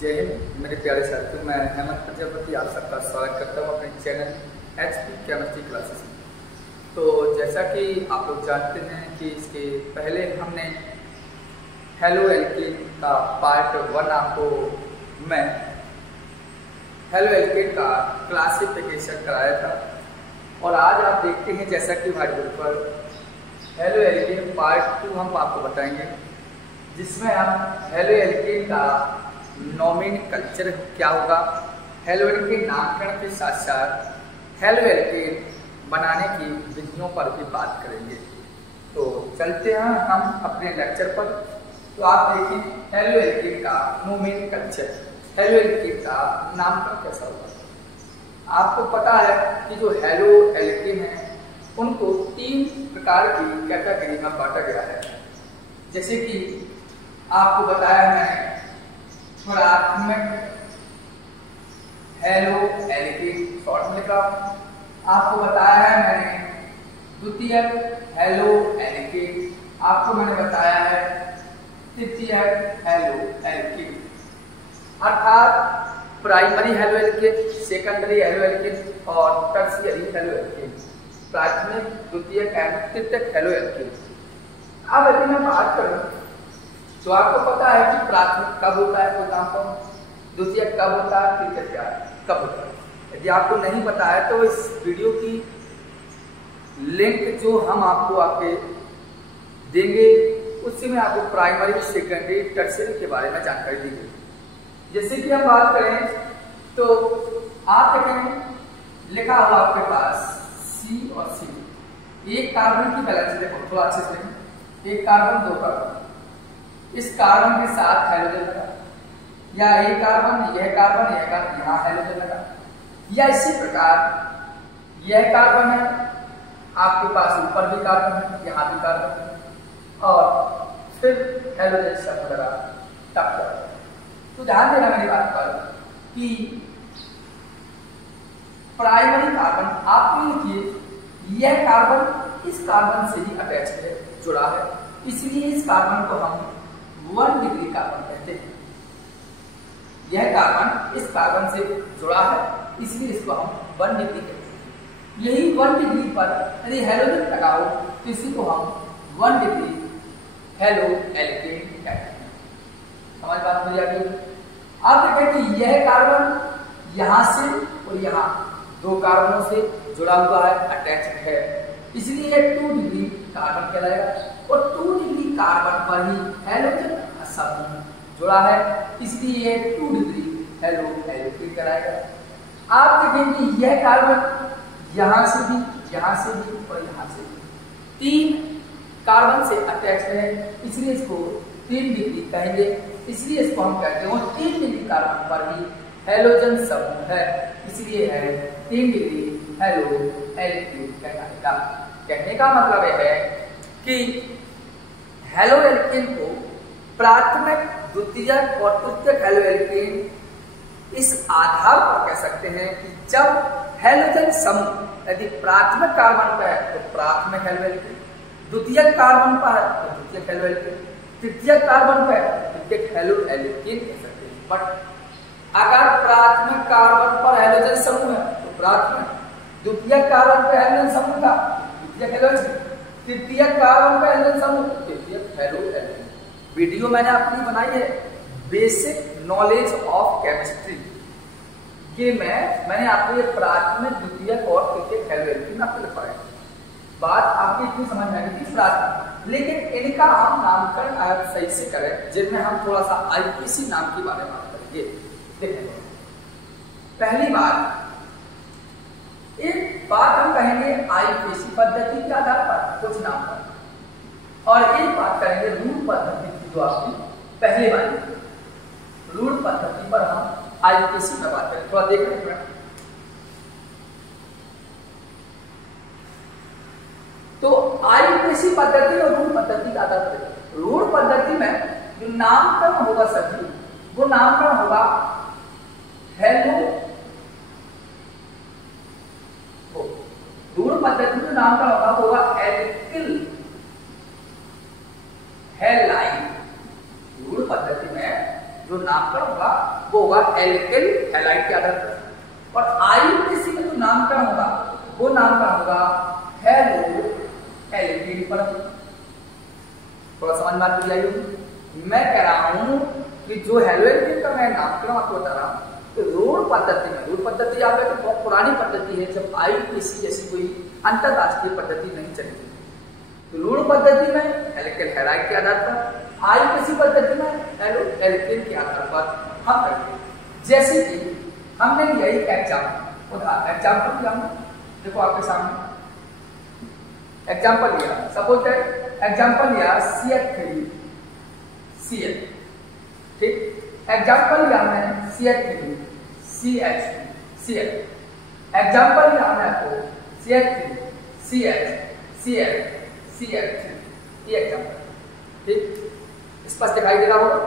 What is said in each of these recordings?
जय हिंद मेरे प्यारे साथियों, मैं हेमंत प्रजापति आप सबका स्वागत करता हूँ अपने चैनल एचपी केमिस्ट्री क्लासेस में। तो जैसा कि आप लोग जानते हैं कि इसके पहले हमने हेलो एल्केन का पार्ट 1 आपको मैं हेलो एल्केन का क्लासिफिकेशन कराया था, और आज आप देखते हैं जैसा कि व्हाइट बोर्ड पर हेलो एल्केन पार्ट 2 हम आपको बताएंगे, जिसमें हम हेलो एल्केन का नोमेनक्लेचर क्या होगा, हेलो एल्केन नामकरण के साथ साथ हेलो एल्केन बनाने की विधियों पर भी बात करेंगे। तो चलते हैं हम अपने लेक्चर पर। तो आप देखिए हेलो एल्केन का नोमेनक्लेचर, हेलो एल्केन का नामकरण कैसा होगा। आपको पता है कि जो हेलो एल्केन है उनको 3 प्रकार की कैटेगरी में बांटा गया है। जैसे कि आपको बताया मैंने प्राथमिक हेलो एल्केन शॉर्ट में लिखा, आपको बताया है मैंने द्वितीयक हेलो एल्केन, आपको मैंने बताया है तृतीयक हेलो एल्केन। अर्थात primary halo alkane, secondary halo alkane और टर्शियरी हेलो एल्केन, प्राथमिक, द्वितीयक एवं तृतीयक हेलो एल्केन। अब यदि मैं बात करूं तो आपको पता है कि प्राथमिक कब होता है कोई कंपाउंड, द्वितीयक कब होता है, तृतीयक कब होता है। यदि आपको नहीं पता है तो इस वीडियो की लिंक जो हम आपको आपके देंगे उससे में आपको प्राइमरी, सेकेंडरी, टर्शियरी के बारे में जानकारी दी गई। जैसे कि हम बात करें तो आप देखें लिखा हुआ आपके पास C और C, एक कार्बन की बैलेंस देखो थोड़ा अच्छे से, एक कार्बन 2 कार्बन, इस कार्बन के साथ हाइड्रोजन लगा, या एक कार्बन यह कार्बन यहाँ हाइड्रोजन लगा, या इसी प्रकार यह कार्बन है आपके पास ऊपर भी कार्बन है, यहाँ भी कार्बन है, और फिर हाइड्रोजन सब लगा तब। तो ध्यान देना मेरी बात पर कि प्राइमरी कार्बन आपको लिखिए यह कार्बन इस कार्बन से ही अटैच है, जुड़ा है, इसलिए इस कार्बन को हम 1 डिग्री कार्बन कहते हैं। यह कार्बन इस कार्बन से जुड़ा है इसलिए इसको हम 1 डिग्री कहते हैं। यही 1 डिग्री पर यदि हेलोजन लगाओ तो इसी को हम 1 डिग्री हेलो एल्केन कहते हैं। समझ बात मुझे आगे। आप देखें कि यह कार्बन यहां से और यहां 2 कार्बनों से जुड़ा हुआ है, अटैच है, इसलिए यह 2 डिग्री कार्बन कहलाएगा, और 2 डिग्री कार्बन पर ही हेलोजन समूह जुड़ा है, इसलिए ये 2 डिग्री हेलो एल्केन कहलाएगा। आप देखें कि यह कार्बन यहां से भी और यहां से भी 3 कार्बन से अटैच है, इसलिए इसको 3 डिग्री कहेंगे, इसलिए इसको हम कहते हैं 3 डिग्री कार्बन पर ही हेलोजन समूह है, इसलिए है 3 डिग्री हेलो एल्केन कहलाएगा। कहने का मतलब यह है कि हेलो एल्केन को प्राथमिक, द्वितीयक और तृतीयक हेलो एल्केन इस आधार पर कह सकते हैं कि जब हेलोजन समूह यदि प्राथमिक कार्बन पर है तो प्राथमिक हेलो एल्केन, द्वितीयक कार्बन पर है तो द्वितीयक हेलो एल्केन, तृतीयक कार्बन पर है तो तृतीयक हेलो एल्केन कह सकते हैं। बट अगर प्राथमिक कार्बन पर हेलोजन समूह है तो प्राथमिक, द्वितीयक कार्बन पर हेलोजन समूह था द्वितीयक हेलो एल्केन, तृतीयक कार्बन पर हेलोजन समूह तृतीयक हेलो एल्केन। वीडियो मैंने अपनी बनाई है बेसिक नॉलेज ऑफ केमिस्ट्री, ये मैंने आपको ये प्राथमिक, द्वितीयक और तृतीयक हेलो एल्केन आपको लिखवाया। बात आपकी इतनी समझ में आएगी प्राथमिक, लेकिन इनका हम नामकरण आप सही से करें, जिनमें हम थोड़ा सा आईपीसी नाम के बारे में बात करेंगे। देखिए पहली बात, एक बात हम कहेंगे आईपीसी पद्धति के आधार पर कुछ नाम पर, और एक बात करेंगे रूट पद्धति की, जो आपकी पहले वाली रूट पद्धति पर हम आईपीसी में बात करें। थोड़ा देख रहे हैं तो आईपीसी पद्धति और रूट पद्धति का आधार पर, रूट पद्धति में जो नामकरण होगा सभी, वो नामकरण होगा हेलो, रूट पद्धति में नामकरण होगा एल्किल हेलाइन, रूट पद्धति में जो नामकरण होगा वो होगा एल्किल हैलाइड के आधार पर, और आईयूपीएसी में जो नामकरण होगा वो नामकरण होगा हेलो एल्किल पर। थोड़ा समझ में आ रही होगी। मैं कह रहा हूं कि जो हेलो एल्किल का मैं नामकरण आपको बता रहा हूं, तो रूढ़ पद्धति में, रूढ़ पद्धति आप तो बहुत पुरानी पद्धति है, जब आईयूपीएसी जैसी कोई अंतरराष्ट्रीय पद्धति नहीं चली थी। तो रूढ़ पद्धति में एल्किल हैलाइड के आधार पर, आईयूपीएसी पद्धति में हेलो एल्किल के आधार पर हम करते हैं। जैसे कि हमने लिया एक एग्जाम्पल, एग्जाम्पल लिया, देखो आपके सामने एग्जाम्पल लिया, सपोज दैट एग्जाम्पल लिया CH3 Cl, ठीक। एग्जाम्पल लिया हमने CH3 CH2 Cl, एग्जाम्पल लिया हमने आपको CH3 CH Cl CH3, ये एग्जाम्पल, ठीक। स्पष्ट दिखाई दे रहा होगा।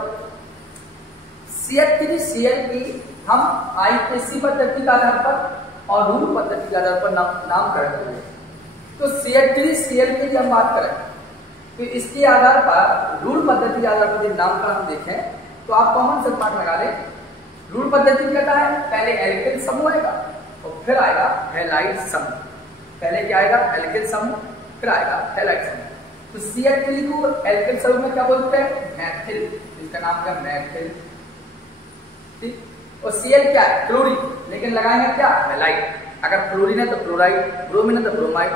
CH3 Cl की हम आईयूपीएसी पद्धति के आधार पर और रूढ़ पद्धति के आधार पर नामकरण करेंगे। तो CH3 Cl की जब बात करें तो इसके आधार पर, रूढ़ पद्धति के आधार पर जब नामकरण हम देखें तो आप कॉमन सेंस मार्क लगा लें। रूढ़ पद्धति कहता है पहले एल्किल समूह आएगा और फिर आएगा हैलाइड समूह। पहले क्या आएगा? एल्किल समूह, फिर आएगा हैलाइड समूह। तो CH3 को एल्किल समूह में क्या बोलते हैं? मैथिल, इसका नाम क्या? मैथिल, ठीक। और Cl क्या है? क्लोरीन, लेकिन लगाएंगे क्या? हैलाइड। अगर फ्लोरीन है तो क्लोराइड, ब्रोमीन है तो ब्रोमाइड,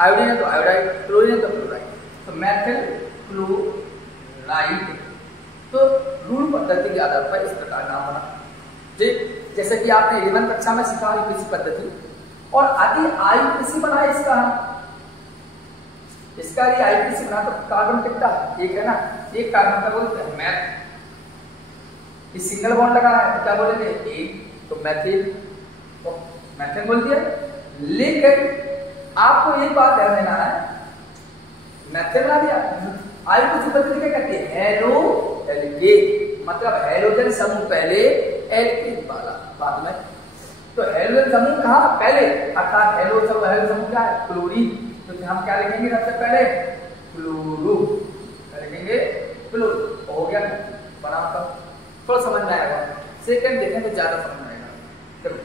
आयोडीन है तो आयोडाइड, क्लोरीन है तो क्लोराइड, तो मैथिल क्लोराइड। तो रूढ़ पद्धति के आधार पर इस प्रकार नाम बना, ठीक। जैसे कि आपने 11वीं कक्षा में सीखा आईयूपीएसी पद्धति, और आदि आईयूपीएसी बना है इसका ये आईयूपीएसी बना तो कार्बन कितना है? एक है ना, एक कार्बन का बोलते हैं मैथ। इस सिंगल बॉन्ड लगा है तो क्या बोलेंगे? एक, तो मैथिल, तो मैथिल बोल दिया। लेकिन आपको एक बात ध्यान देना है, मैथिल बना दिया, आईयूपीएसी पद्धति क्या कहती है? हेलो एल्केन, मतलब हेलोजन समूह पहले, एल्केन वाला बाद में। तो हेलोजन समूह कहाँ? पहले, अर्थात हेलो समूह क्या है? क्लोरीन। तो हम क्या लिखेंगे सबसे पहले? क्लोरो, क्या लिखेंगे? क्लोरो। हो गया बना आपका, थोड़ा समझ में आएगा। सेकंड देखें तो ज्यादा समझ में आएगा। चलो,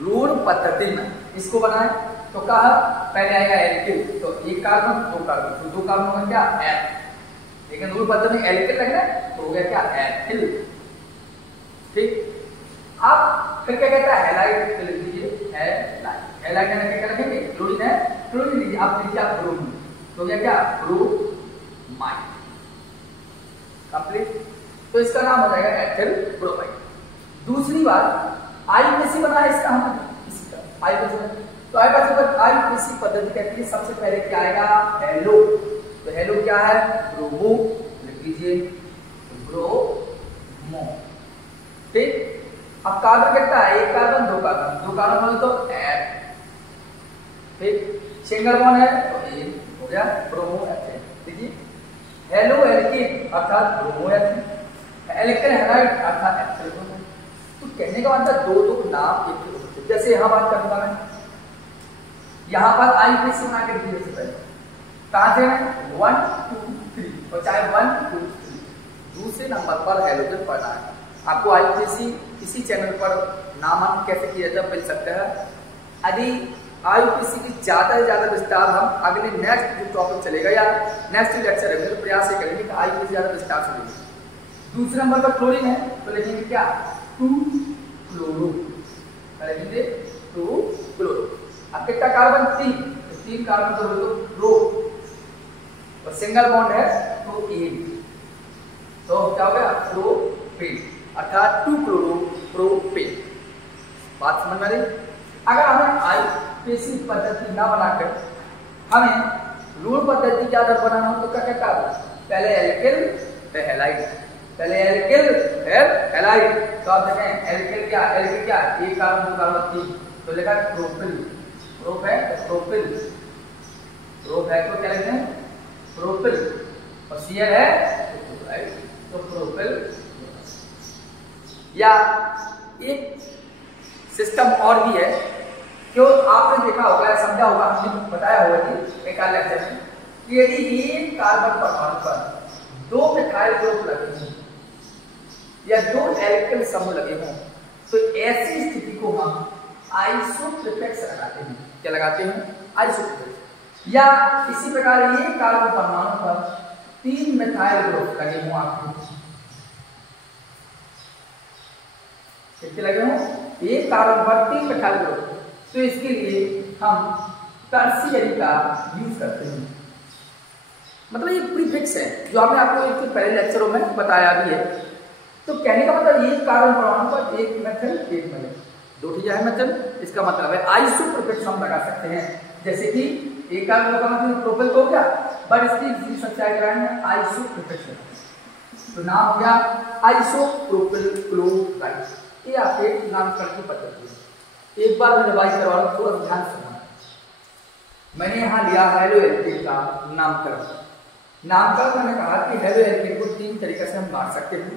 रूढ़ पद्धति में इसको बनाए तो कहा पहले आएगा एल्किल, तो एक कार्बन दो कार्बन, तो दो कार्बन होगा क्या? एल। लेकिन रूढ़ पद्धति में एल्किल लगना है तो हो गया क्या? एल्किल, ठीक। आप फिर क्या कहता है? हैलाइड लिख दीजिए, हैलाइड। हैलाइड क्या लिखेंगे? क्लोरीन है, क्लोरीन लीजिए, आप लिखिए ब्रोमीन, तो हो गया क्या? Bromide, complete. तो इसका नाम हो जाएगा एथिल ब्रोमाइड। दूसरी बात, आईयूपीएसी बना है इसका, हम इसी का आईयूपीएसी। तो आईयूपीएसी पद्धति कहती है सबसे पहले क्या आएगा? हेलो। तो हेलो क्या है? ब्रोमो, लिख लीजिए ब्रोमो, ठीक। अब कार्बन कितना है? एक कार्बन दो कार्बन, दो कार्बन बोले तो एड, ठीक। सिंगल बॉन्ड है तो एक, हो गया ब्रोमो एथेन, देखिए। हेलो एल्कीन अर्थात ब्रोमो एथेन, एल्किल हैलाइड अर्थात एथिल ब्रोमाइड। तो कहने का मतलब दो दो नाम एक ही होते हैं। जैसे यहां बात करूंगा मैं, यहां पर आईयूपीएसी बना के देखिए। सबसे पहले कहां से है? 1 2 3, और चाहे 1 2 3 दूसरे नंबर पर हेलोजन पढ़ना है आपको। आईयूपीएसी इसी चैनल पर नामांकन कैसे किया जाए मिल सकता है। यदि आईयूपीएसी की ज्यादा से ज्यादा विस्तार हम अगले नेक्स्ट जो टॉपिक चलेगा या नेक्स्ट लेक्चर है, तो प्रयास ये करेंगे कि आईयूपीएसी ज्यादा विस्तार से लेंगे। दूसरे नंबर पर क्लोरीन है तो लिखेंगे क्या? 2 क्लोरो, लिखेंगे 2 क्लोरो। अब कितना कार्बन? 3, तो 3 कार्बन तो बोलो तो प्रो, और सिंगल बॉन्ड है तो एन, तो क्या हो गया? प्रोपेन, अर्थात 2 क्लोरो प्रोपेन। बात समझ में आ रही? अगर हमें आईयूपीएसी पद्धति ना बनाकर हमें रूढ़ पद्धति के आधार बनाना हो तो क्या क्या करना? पहले एल्किल फिर हैलाइड, पहले एल्किल फिर हैलाइड। तो आप देखें एल्किल क्या? एल्किल क्या? एक कार्बन दो कार्बन 3, तो लिखा प्रोपिल, प्रोप है तो प्रोपिल, प्रोप है तो क्या लिखते हैं? प्रोपिल, और Cl है तो क्लोराइड, तो प्रोपिल। या एक सिस्टम और भी है, क्यों आपने देखा होगा, समझा होगा, हमने बताया होगा कि एक लेक्चर में कि यदि एक कार्बन परमाणु पर 2 मिथाइल ग्रुप लगे या दो एल्किल समूह लगे हों तो ऐसी स्थिति को हम आइसोप्रीफिक्स लगाते हैं। क्या लगाते हैं? आइसोप्रीफिक्स। या इसी प्रकार ये कार्बन परमाणु पर 3 मिथाइल ग्रुप लगे हों, आपको कितने लगे हों? एक कार्बन पर 3 मिथाइल ग्रुप, तो इसके लिए हम टर्शियरी का यूज करते हैं। मतलब ये प्रीफिक्स है जो हमने आपको एक पहले लेक्चरों में बताया भी है। तो कहने का मतलब ये कार्बन परमाणु पर एक मेथल एक मेथल दो ठीक है मेथल, इसका मतलब है आइसोप्रीफिक्स हम लगा सकते हैं। जैसे कि एक कार्बन का मतलब प्रोपेल तो हो गया, पर इसकी संख्या में आइसोप्रीफिक्स, तो नाम हो गया आइसोप्रोपिल क्लोराइड। ये आपके नामकरण की पद्धति है। एक बार मैं रिवाइज करवा रहा हूं, थोड़ा ध्यान से। मैंने यहाँ लिया हेलो एल्केन का नामकरण। नामकरण मैंने कहा कि हेलो एल्केन को 3 तरीके से हम बांट सकते हैं।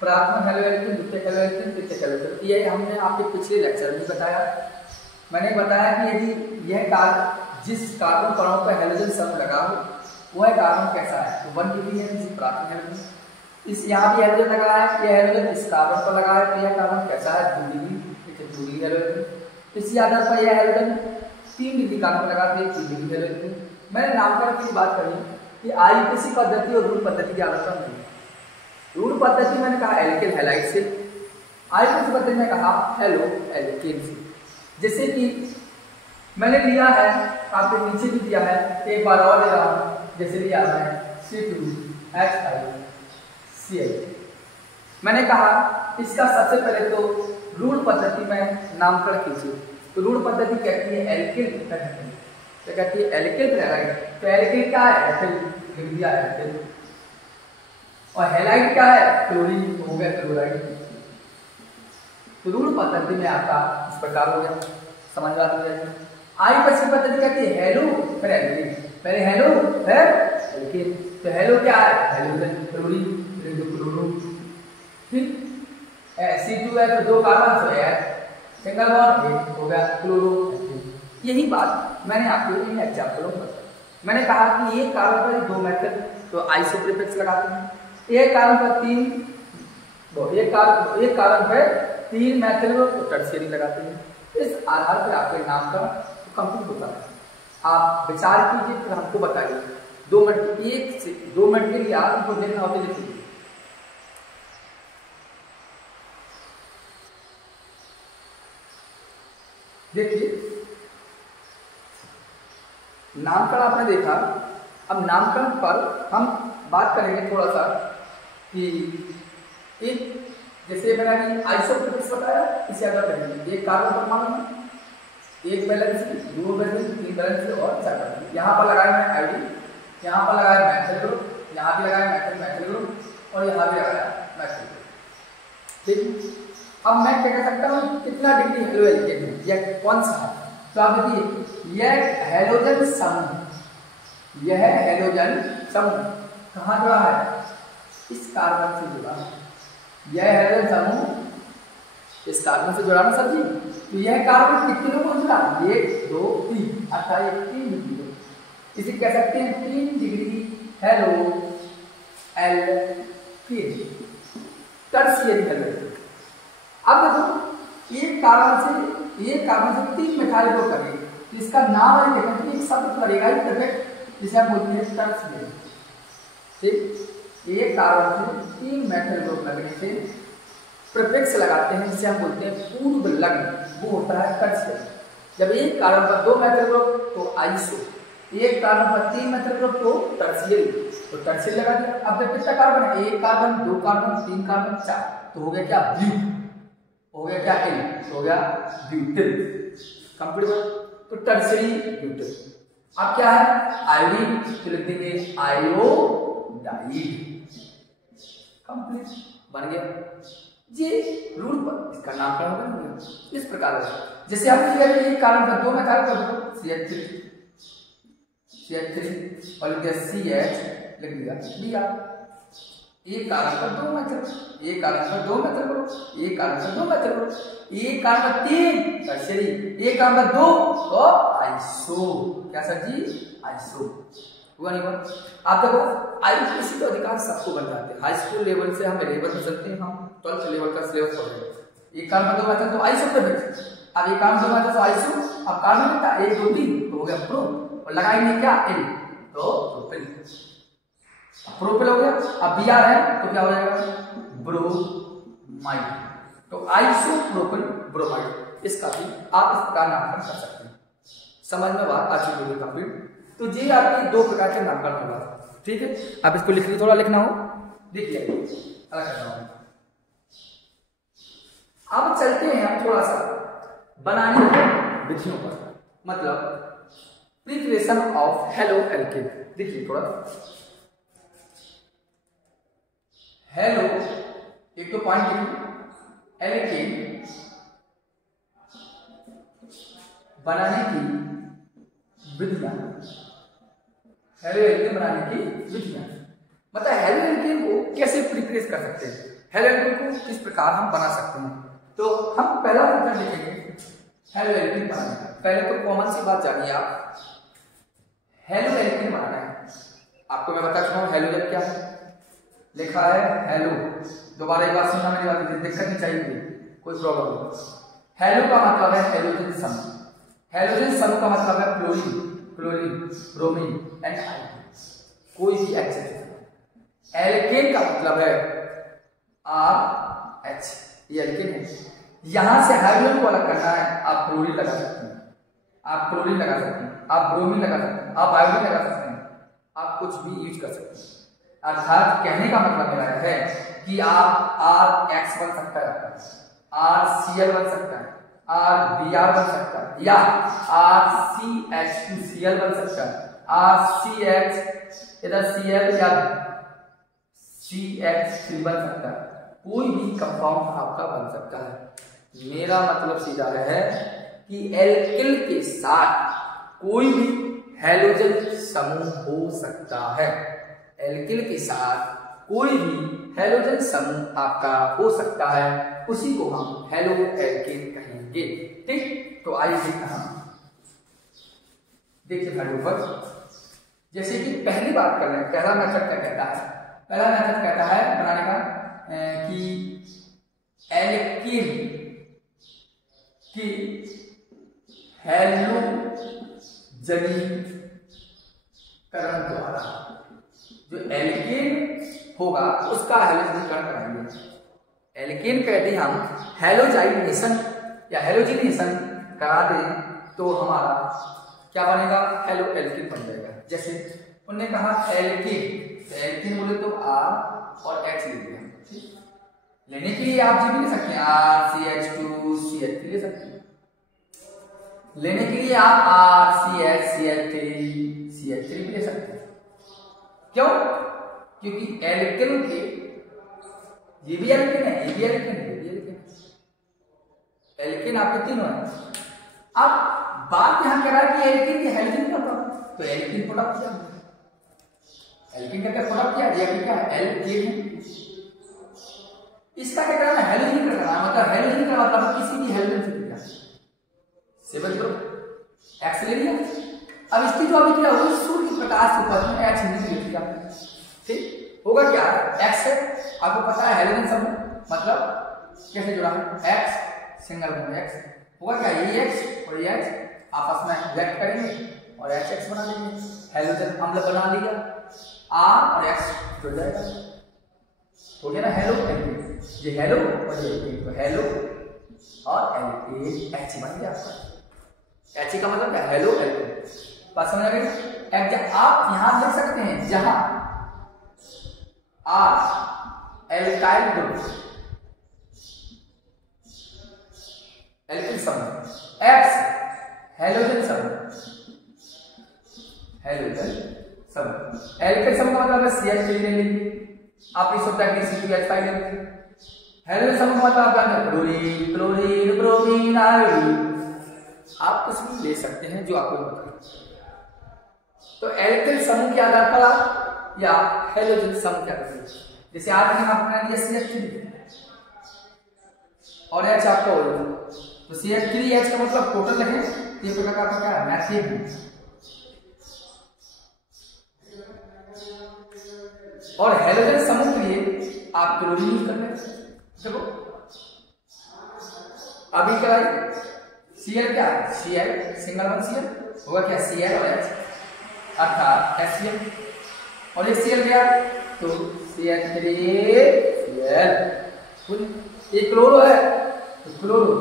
प्राथमिक हेलो एल्केन, द्वितीयक हेलो एल्केन, तृतीयक हेलो एल्केन। ये हमने आपके पिछले लेक्चर में बताया। मैंने बताया कि यदि यह जिस कार्बन परमाणु पर हेलोजन समूह लगा हो वह कार्बन कैसा है, तो 1 डिग्री है, जिस प्राथमिक हेलोजन। इस यहाँ भी हेलोजन लगा है, यह हेलोजन इस कार्बन पर लगा है, तो यह कार्बन कैसा है, 2 डिग्री, 2 डिग्री हेलोजन। इसी आधार पर यह हेलोजन 3 डिग्री कार्बन लगाते हैं, 3 डिग्री हेलोजन। मैंने नामकरण की बात करी कि आईपीसी पद्धति और ऋण पद्धति की आधार पर नहीं। ऋण पद्धति मैंने कहा एल्केन हैलाइड से, आईपीसी पद्धति में कहा हेलो एल्केन से। जैसे कि मैंने लिया है, आपके नीचे भी दिया है, एक बार और ले रहा हूं। जैसे लिया है C2H5Cl। मैंने कहा इसका सबसे पहले तो ऋण पद्धति में नामकरण कीजिए। तो ऋण पद्धति कहती है एल्किल पद्धति, तो कहती है एल्किल हैलाइड। तो एल्किल क्या है, एथिल लिख दिया एथिल, और हैलाइड क्या है, क्लोरीन, हो गया क्लोराइड। तो ऋण पद्धति में आपका इस प्रकार हो गया, समझ बात हो जाएगी। आईपीसी पद्धति कहती है हेलो फिर एल्किन, पहले हेलो फिर एल्किन। तो हेलो क्या है, हेलोजन, क्लोरीन, फिर क्लोरो, फिर C2 है तो 2 कार्बन तो है सिंगल बॉन्ड हो गया क्लोरो। यही बात मैंने आपको इन एग्जांपलों में बताई। मैंने कहा कि एक कार्बन पर 2 मेथड तो आइसोप्रीफिक्स लगाते हैं, एक कार्बन पर 3 एक कार्बन पर 3 मेथड तो टर्शियरी लगाते हैं। इस आधार पर आपके नाम का कंप्लीट होता है। आप विचार कीजिए फिर हमको बताइए। 2 मिनट, 1 से 2 मिनट के लिए आप उनको देखना होते लिखिए। देखिए नामकरण आपने देखा। अब नामकरण पर हम बात करेंगे थोड़ा सा कि एक जैसे मैंने आइसोप्रीफिक्स बताया, इसे आधार करेंगे। एक कार्बन परमाणु में 1 बैलेंस, 2 बैलेंस, 3 बैलेंस और 4 बैलेंस। यहाँ पर लगाया मैंने आईडी, यहाँ पर लगाया मैथल ग्रुप, यहाँ भी लगाया मैथल ग्रुप और यहाँ भी लगाया मैथल ग्रुप। ठीक, अब मैं क्या कह सकता हूँ कितना डिग्री हेलो एल्केन है या कौन सा है। तो आप देखिए यह हेलोजन समूह, यह हेलोजन समूह कहाँ जुड़ा है, इस कार्बन से जुड़ा है। यह हेलोजन समूह इस कार्बन से जुड़ा ना सर जी। तो यह कार्बन कितने को जुड़ा, 1 2 3, अर्थात 3 डिग्री। इसे कह सकते हैं 3 degree halo alkane, tertiary halogen. अब देखो एक कार्बन से 3 मिथाइल ग्रुप करेंगे, तो इसका नाम है देखो एक शब्द पड़ेगा ही परफेक्ट, जिसे हम बोलते हैं टर्शियरी। ठीक, एक कार्बन से 3 मेथाइल ग्रुप लगने से प्रीफिक्स लगाते हैं, जिसे हम बोलते हैं पूर्व लग्न, वो होता है टर्शियरी। जब एक कार्बन पर 2 मेथाइल ग्रुप तो आइसो, एक कार्बन पर 3 मेथाइल ग्रुप तो टर्शियरी, तो टर्शियरी लगा दिया। अब देखो कितना कार्बन है, 1 कार्बन, 2 कार्बन, 3 कार्बन, 4, तो हो गया क्या, ब्यूट, हो गया क्या, एल, हो गया ब्यूटिल। कंप्लीट। तो टर्शियरी ब्यूटिल। अब क्या है, आयोडीन, तो लिख देंगे आयोडाइड। कंप्लीट, बन गया। ये रूल पर इसका नामकरण बन गया। इस प्रकार से जैसे हमने लिया एक कार्बन पर 2 मेथाइल ग्रुप CH3 और CH लिख दिया। एक कार्बन पर 2 मेथाइल, एक कार्बन पर 2 मेथाइल ग्रुप, एक कार्बन पर 2 मेथाइल ग्रुप, एक कार्बन पर 3 टर्शियरी, एक कार्बन पर 2 तो आइसो। क्या सर जी, आइसो। हुआ नहीं हुआ। आप देखो आईयूपीएसी तो अधिकांश सबको बन जाते हैं, हाई स्कूल लेवल से हम लेवल में चलते हैं, हम 12th लेवल का सिलेबस पढ़ रहे हैं। एक कार्बन दो मेथड तो आइसो पे बैठे, अब एक कार्बन दो मेथड तो आइसो, अब कार्बन कितना 1 2 3 तो हो गया प्रो, और लगाएंगे क्या एल तो प्रोपेन, प्रोपेन हो गया। अब Br है तो क्या हो जाएगा ब्रोमाइड, तो आइसो प्रोपेन ब्रोमाइड, इसका भी आप इस प्रकार नामकरण कर सकते हैं। समझ में बात आज की वीडियो कंप्लीट। तो ये आपकी 2 प्रकार के नामकरण होगा, ठीक है। अब इसको लिखने थोड़ा लिखना हो, देखिए अलग करना होगा। अब चलते हैं हम थोड़ा सा बनाने की विधियों पर, मतलब प्रिपरेशन ऑफ हेलो एल्केन। देखिए थोड़ा हेलो, एक तो पॉइंट देखिए, एल्केन बनाने की विधियां, हेलो एल्केन बनाने की विधियां, मतलब हेलो एल्केन को कैसे प्रिपरेट कर सकते हैं, हेलो एल्केन को किस प्रकार हम बना सकते हैं। तो हम पहला मेथड देखेंगे हेलो एल्केन बनाने का। पहले तो कॉमन सी बात जानिए आप, हेलो एल्केन बनाना है, आपको मैं बता चुका हूं हेलोजन क्या है, लिखा है हेलो, दोबारा एक बार सुनना, मेरी बात दिक्कत नहीं चाहिए, कोई प्रॉब्लम नहीं। हेलो का मतलब है हेलोजन समूह, हेलोजन समूह का मतलब है chlorine, chlorine, bromine and iodine, कोई भी एच। एल्केन का मतलब है RH, ये एल्केन है। यहां से हाइड्रोजन को अलग करना है, आप क्लोरीन लगा सकते हैं, आप क्लोरीन लगा सकते हैं, आप ब्रोमीन लगा सकते हैं, आप आयोडीन लगा सकते हैं, आप कुछ भी यूज कर सकते हैं। अर्थात कहने का मतलब मेरा है कि आप RH बन सकता है, RCl बन सकता है, RBr बन सकता है, या RCH2Cl बन सकता है, RCH इधर Cl या CH3 बन सकता है, कोई भी कंपाउंड आपका बन सकता है। मेरा मतलब सीधा है कि एल्किल के साथ कोई भी हैलोजन समूह हो सकता है, एल्किल के साथ कोई भी हैलोजन समूह आपका हो सकता है, उसी को हम हेलो एल्केन कहेंगे, ठीक। तो आइए देखना, देखिए वीडियो पर, जैसे कि पहली बात कर रहे हैं, पहला मेथड क्या कहता है, पहला मेथड कहता है बनाने का कि एल्केन की हैलोजनीकरण द्वारा, जो एल्केन होगा उसका हैलोजनीकरण कराएंगे। एल्केन कहते हैं हम हैलोजाइनेशन या हैलोजिनेशन करा दें तो हमारा क्या बनेगा, हेलो एल्केन बन जाएगा। जैसे उन्होंने कहा एल्केन, एल्केन बोले तो R और H ले लिया, लेने के लिए आप जी भी ले सकते हैं, RCH2CH3 ले सकते हैं, लेने के लिए आप RCH3CH3 भी ले सकते हैं। क्यों? क्योंकि एल्केन के ये भी एल्केन है, ये भी एल्केन है, ये भी एल्केन है, एल्केन आपके तीनों है। अब बात यहां कह रहा है कि एल्केन की हैलोजन का प्रोडक्ट, तो एल्केन प्रोडक्ट क्या है, एल्केन का प्रोडक्ट क्या है, क्या है एल्केन, इसका क्या करना है, हैलोजन करना, मतलब हैलोजन का मतलब किसी भी हैलोजन से क्या सेवन ग्रुप एक्स ले लिया। अब इसकी जो अभी क्या होगी, सूर्य के प्रकाश के ऊपर में H हिंदी लिख दिया, ठीक होगा क्या, X है, आपको पता है हैलोजन समूह मतलब कैसे जुड़ा है, X सिंगल बॉन्ड X होगा क्या, ये X और ये H आपस में रिएक्ट करेंगे और HX बना लेंगे, हैलोजन अम्ल बना लिया, R और X जुड़ जाएगा, हो गया ना हेलो एल्केन, ये हेलो और ये एल्केन, तो हेलो और एल्केन H बन गया आपका, H का मतलब क्या, हेलो एल्केन। बात समझ आ गई। आप यहां देख सकते हैं जहां R एल्काइल ग्रुप, एल्किल समूह, X हैलोजन समूह, हैलोजन समूह, एल्किल समूह का मतलब है CH3 ले लेंगे, आप इस होता है C2H5 ले लेंगे, हैलोजन समूह का मतलब आप क्लोरीन, क्लोरीन, ब्रोमीन, आयोडीन, आप कुछ भी ले सकते हैं जो आपको पता है। तो एल्किल समूह के आधार पर आप या हैलोजन समूह के आधार पर, जैसे आज हमने अपना लिया CH3 और H आपका हो, तो CH3H का मतलब टोटल लिखें, ये प्रकार का क्या है, मैथिन, और हेलोजन समूह के लिए आप क्लोरीन यूज करते हैं। देखो अभी क्या है Cl क्या है Cl सिंगल वन Cl होगा क्या Cl और H अर्थात HCl और ये Cl गया तो CH3 Cl ये क्लोरो है तो क्लोरो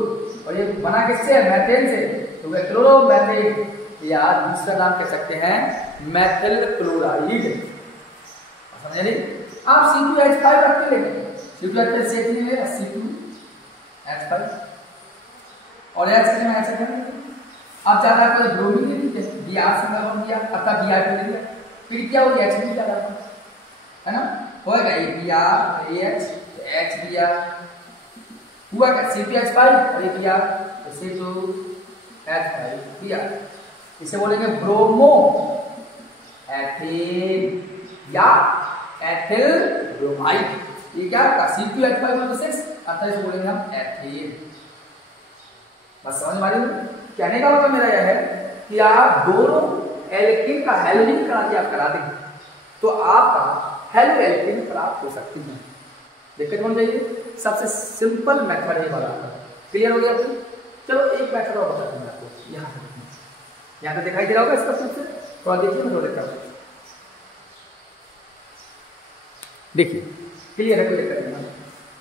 और ये बना किससे है मैथेन से तो वह क्लोरो मैथेन या दूसरा नाम कह सकते हैं मैथिल क्लोराइड। समझे नहीं आप C2H5 रख के लेंगे C2H5 से ले C2H5 और H कितने में H है आप चाहते हैं तो ब्रोमीन ले लीजिए Br सिंगल बॉन्ड दिया अर्थात Br2 ले लिया फिर क्या होगी H क्या जाता है ना होगा ये Br AH H Br हुआ क्या C2H5 और ये Br तो C2H5 Br इसे बोलेंगे ब्रोमो एथेन या एथिल ब्रोमाइड। ये क्या C2H5 अर्थात इसे बोलेंगे हम एथेन। बस समझ में आ रही है कहने का मतलब मेरा यह है कि आप दोनों एल्कीन का हेलोजन करा के आप करा देंगे तो आपका हेलो एल्कीन प्राप्त हो सकती है। देखते कौन चाहिए सबसे सिंपल मेथड है वाला क्लियर हो गया आपको। चलो एक मेथड और बताते हैं आपको यहाँ पे दिखाई दे रहा होगा इसका सबसे थोड़ा देखिए मैं थोड़ा देखता देखिए क्लियर है कोई दिक्कत नहीं।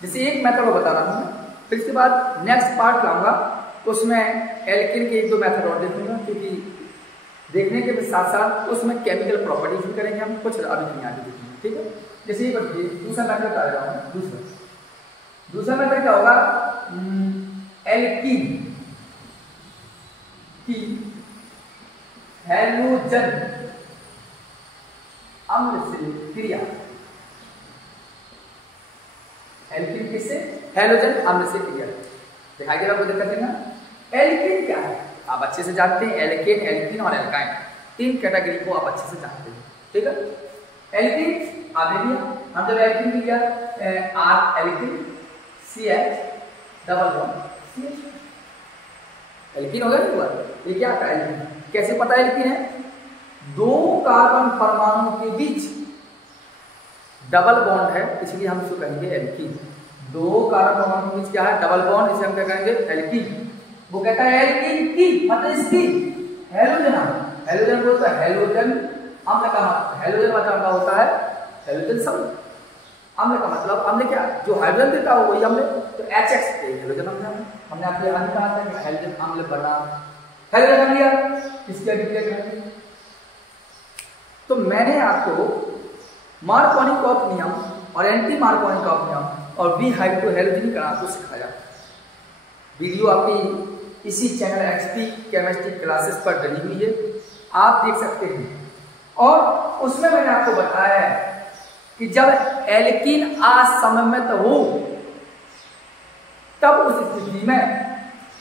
जैसे एक मेथड और बता रहा हूँ फिर इसके बाद नेक्स्ट पार्ट लाऊंगा उसमें एल्कीन के एक दो मेथड और देखूंगा क्योंकि देखने के साथ साथ उसमें केमिकल प्रॉपर्टीज भी करेंगे हम कुछ अभी नहीं आगे देखेंगे ठीक है। जैसे ये बताइए दूसरा मेथड बता रहा हूँ दूसरा मेथड क्या होगा एल्कीन की हैलोजन अम्ल से क्रिया एल्कीन किससे हैलोजन अम्ल से क्रिया दिखाई दे रहा है दिक्कत है ना। एल्कीन क्या है आप अच्छे से जानते हैं एल्केन एल्कीन और एल्काइन तीन कैटेगरी को आप अच्छे से जानते हैं ठीक है। एल्कीन आपने दिया हम जब एल्कीन लिया R alkene CH double bond CH alkene हो गया ये क्या है एल्कीन कैसे पता है एल्कीन है दो कार्बन परमाणु के बीच डबल बॉन्ड है इसलिए हम इसको कहेंगे एल्कीन। दो कार्बन परमाणु के बीच क्या है डबल बॉन्ड इसे हम क्या कहेंगे एल्कीन। वो कहता है एल्कीन की मतलब इसकी हेलोजन हेलोजन बोलता है हेलोजन अम्ल का हेलोजन मतलब क्या होता है हेलोजन समूह अम्ल का मतलब अम्ल क्या जो हाइड्रोजन देता है वही अम्ल तो HX हेलोजन अम्ल हमने आपके आगे कहा था कि हेलोजन अम्ल बना हेलोजन अम्ल लिया इसकी अभिक्रिया करेंगे। तो मैंने आपको मार्कोनिकॉफ नियम और एंटी मार्कोनिकॉफ नियम और बी हाइड्रोहेलोजनीकरण आपको सिखाया। वीडियो आपकी इसी चैनल XP केमिस्ट्री क्लासेस पर डली हुई है आप देख सकते हैं और उसमें मैंने आपको बताया है कि जब एल्कीन असममित हो तब उस स्थिति में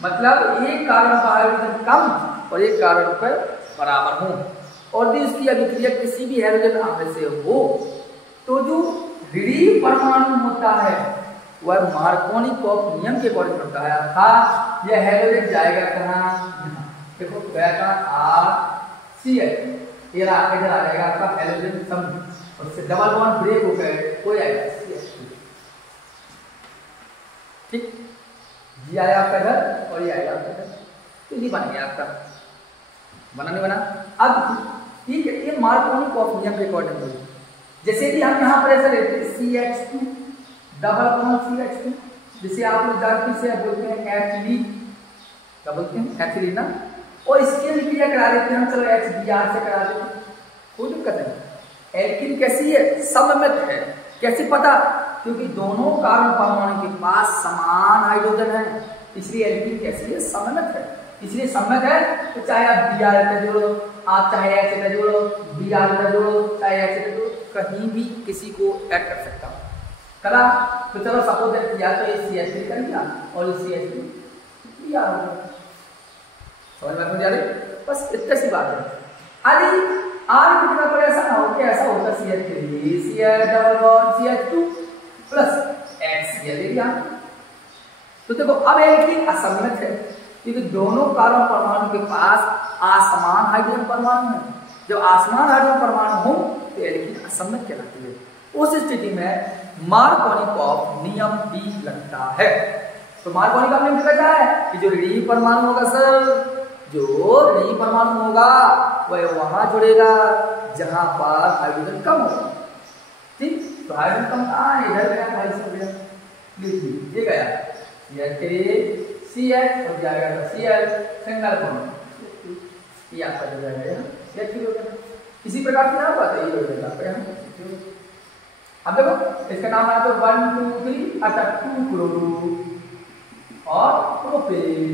मतलब एक कार्बन का हाइड्रोजन कम और एक कार्बन पर बराबर हो और यदि उसकी अभिक्रिया किसी भी हाइड्रोजन अम्ल से हो तो जो ऋणात्मक परमाणु होता है वह मार्कोनिकॉफ नियम के अकॉर्डिंग होता है अर्थात यह हाइड्रोजन जाएगा कहाँ देखो गया था RCH ये इधर आ जाएगा आपका हाइड्रोजन समूह और इससे डबल बॉन्ड ब्रेक हो गए कोई आएगा CH2 ठीक ये आया आपका इधर और ये आएगा आपका इधर तो ये बन गया आपका बना नहीं बना। अब ठीक है ये मार्कोनिकॉफ नियम के अकॉर्डिंग होगी जैसे कि हम यहाँ पर ऐसा लेते हैं CH2 डबल बॉन्ड CH2 जिसे आप लोग जानते से बोलते हैं एथिलीन क्या बोलते हैं एथिलीन ना और इसकी अभिक्रिया करा देते हैं हम चलो HBr से करा देते हैं कोई दिक्कत नहीं। एल्कीन कैसी है सममित है कैसे पता क्योंकि दोनों कार्बन परमाणु के पास समान हाइड्रोजन है इसलिए एल्कीन कैसी है सममित है इसलिए सममित है तो चाहे आप Br का जोड़ो आप चाहे H का जोड़ो Br का जोड़ो चाहे H का जोड़ो कहीं भी किसी को ऐड कर सकता हूँ करा तो चलो सपोज किया तो ये CH3 कर दिया और ये CH3 Br हो गया समझ में आ रही बस इतनी सी बात है। अरे आर कितना पर ऐसा ना हो कि ऐसा होता CH3 CH double bond CH2 plus HCl ले लिया तो देखो अब एल्कीन असममित है क्योंकि दोनों कार्बन परमाणु के पास असमान हाइड्रोजन परमाणु है जब असमान हाइड्रोजन परमाणु हो तो एल्कीन असम्मित कहलाती है। उस स्थिति में मार्कोनिकॉफ नियम भी लगता है। तो मार्कोनिकॉफ नियम कहता है कि जो ऋणात्मक परमाणु होगा सर, जो ऋणात्मक परमाणु होगा वह वहां जुड़ेगा जहां पर हाइड्रोजन कम होगा। ठीक, तो हाइड्रोजन कम कहाँ है, इधर गया भाई सब गया, देखिए ये गया CH और जाएगा Cl सिंगल बॉन्ड, ये आपका जो जाएगा ये। इसी प्रकार से यहाँ बात है, ये हो जाएगा आपका यहाँ। अब देखो इसका नाम है तो 1 2 3 अटक 2 क्लोरो और प्रोपेन,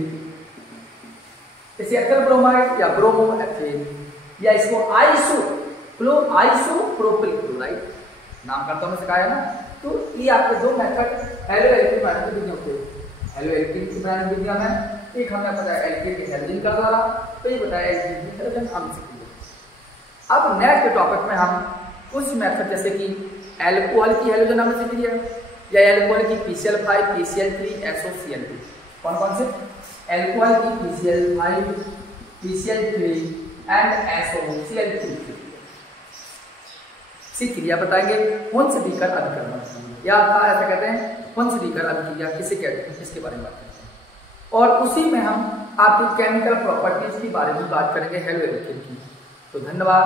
इसे एक्सल ब्रोमाइड या ब्रोमो एथेन या इसको आइसोप्रोपिल क्लोराइड नाम करता हूं, सिखाया ना। तो ये आपके दो मेथड हेलो एल्कीन बनाने की विधियों पे, हेलो एल्कीन की बनाने की विधियां में एक हमने बताया एल्कीन के हेलोजन का द्वारा, तो ये बताया एल्कीन के हेलोजन आंशिक। अब नेक्स्ट टॉपिक में हम कुछ मेथड जैसे कि एल्कोहल की हेलोजन हमने सीख लिया या एल्कोहल की PCl5 PCl3 SOCl2, कौन कौन से एल्कोहल की PCl5 PCl3 एंड SOCl2 सी क्रिया बताएंगे। हुंसदीकर अभिकर्मण या ऐसा कहते हैं हुंसदीकर अभिक्रिया किसे कहते हैं, इसके बारे में बात करते हैं। और उसी में हम आपकी केमिकल प्रॉपर्टीज के बारे में बात करेंगे हेलो एल्कीन की। तो धन्यवाद।